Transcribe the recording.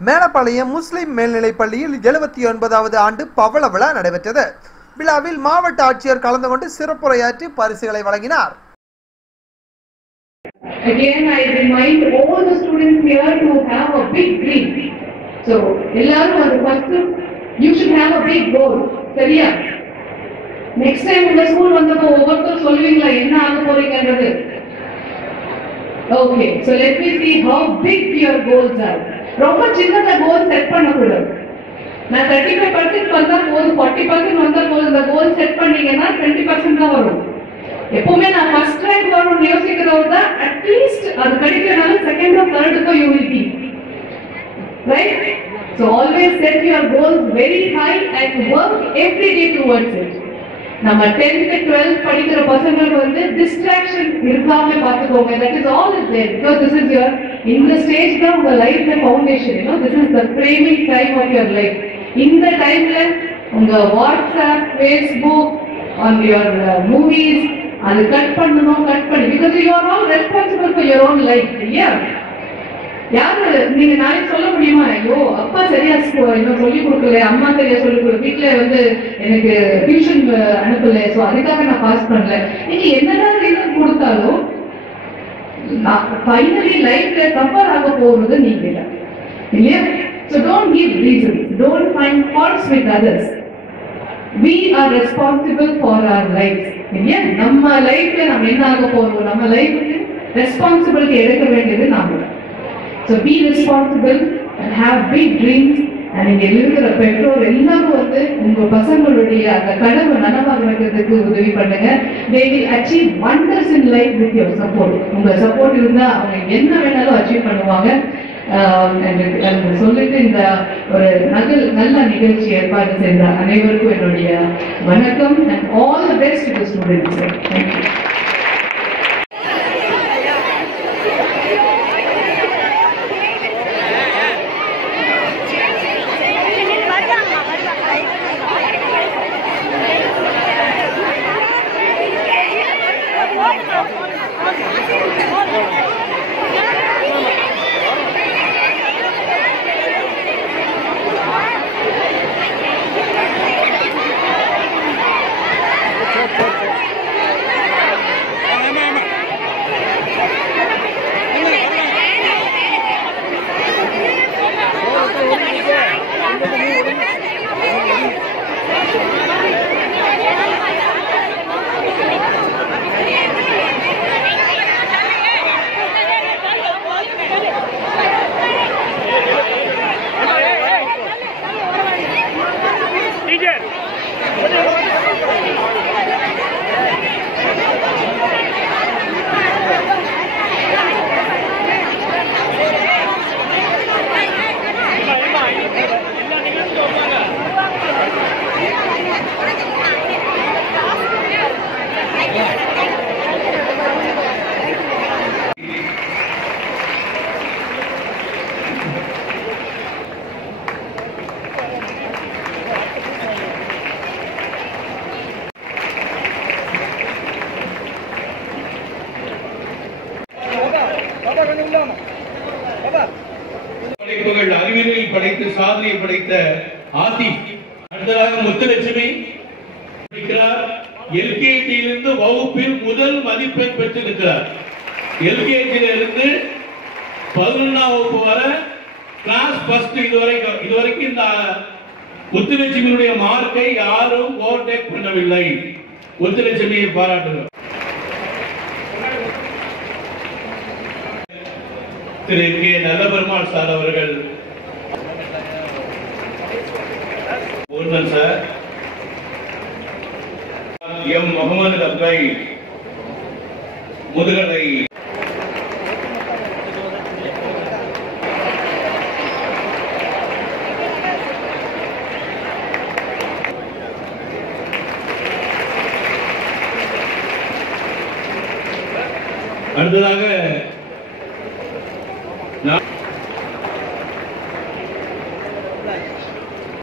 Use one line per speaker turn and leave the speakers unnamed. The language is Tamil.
மேலப்பாளையம் முஸ்லிம் மேல்நிலைப் பள்ளியில் எழுபத்தி ஒன்பதாவது ஆண்டு பவள விழா நடைபெற்றது விழாவில் மாவட்ட ஆட்சியர் கலந்து கொண்டு சிறப்புரையாற்றி பரிசுகளை வழங்கினார்
Again, I remind all the students here to have a big dream. So, எல்லாரும் அது first, you should have a big goal. சரியா? Next time உங்க ஸ்கூல் வந்தப்போ ஒவ்வொருத்தரும் சொல்லுவீங்களா என்ன ஆக போறீங்கன்றது okay so let me see how big your goals are ரொம்ப சின்னதா கோல் செட் பண்ணக்கூடாது. நான் தேர்ட்டி ஃபைவ் பர்சன்ட் வந்தா போதும் ஃபார்ட்டி பர்சன்ட் வந்தா போதும். இந்த கோல் செட் பண்ணீங்கன்னா டுவெண்ட்டி பர்சன்ட் தான் வரும். எப்பவுமே நான் ஃபர்ஸ்ட் ரேங்க் வரணும்னு யோசிக்கிறவர் தான் அட்லீஸ்ட் அது கிடைக்கிறனால செகண்டோ தேர்டுக்கோ you will be right so always set your goals very high and work every day towards it நம்ம டென்த் டுவெல்த் படிக்கிற பசங்களுக்கு வந்து டிஸ்ட்ராக்ஷன் இருக்காம பாத்துக்கோங்க that is all is there because this is your இந்த ஸ்டேஜ் தான் உங்க லைஃப்ல foundation you know this is the framing time of your life இந்த டைம்ல உங்க WhatsApp Facebook on your movies அது கட் பண்ணணும் கட் பண்ணி because you are all responsible for your own life இல்லையா யாரு நீங்க நாளைக்கு சொல்ல முடியுமா? ஐயோ அப்பா சரியா இன்னும் சொல்லி கொடுக்கல அம்மா சரியா சொல்லி கொடுக்கல. வீட்டுல வந்து எனக்கு டியூஷன் அனுப்பல. சோ அதுக்காக நான் பாஸ் பண்ணல. நீங்க என்னதான் ரீசன் கொடுத்தாலும் ஃபைனலி லைஃப்ல சஃபர் ஆக போறது நீங்க இல்லையா? So don't give reason don't find faults with others we are responsible for our life இல்லையா? நம்ம லைஃப்ல நம்ம என்ன ஆக போறோம்? நம்ம லைஃப்க்கு ரெஸ்பான்சிபிலிட்டி எடுக்க வேண்டியது நாம so be responsible and have big dreams and இங்கே இருக்கிற பெற்றோர் எல்லாரும் வந்து உங்கள் பசங்களுடைய அந்த கனவு நனவாகிறதுக்கு உதவி பண்ணுங்க. They will achieve wonders in life with your support உங்கள் சப்போர்ட் இருந்தால் அவங்க என்ன வேணாலும் அச்சீவ் பண்ணுவாங்க. சொல்லிட்டு இந்த ஒரு நகல் நல்ல நிகழ்ச்சி ஏற்பாடு செய்த அனைவருக்கும் என்னுடைய வணக்கம். And all the best to students thank you
Thank you. படைத்து சாதனை படைத்த ஆதி அடுத்ததாக முத்துலட்சுமி படிக்கிறார் எல்கேஜியிலிருந்து வகுப்பில் முதல் மதிப்பெண் பெற்றிருக்கிறார். எல்கேஜியிலிருந்து பதினொன்னாம் வகுப்பு வரை கிளாஸ் ஃபர்ஸ்ட் இதுவரைக்கும் இதுவரைக்கும் இந்த முத்துலட்சுமியுடைய மார்க்கை யாரும் ஓவர்டேக் பண்ணவில்லை. முத்துலட்சுமியை பாராட்டுகிறோம். திரு கே. நல்லபெருமாள் சார் அவர்கள் ஒருவன் சார். எம் முகமது அப்தை முதுகலை. அடுத்ததாக நான்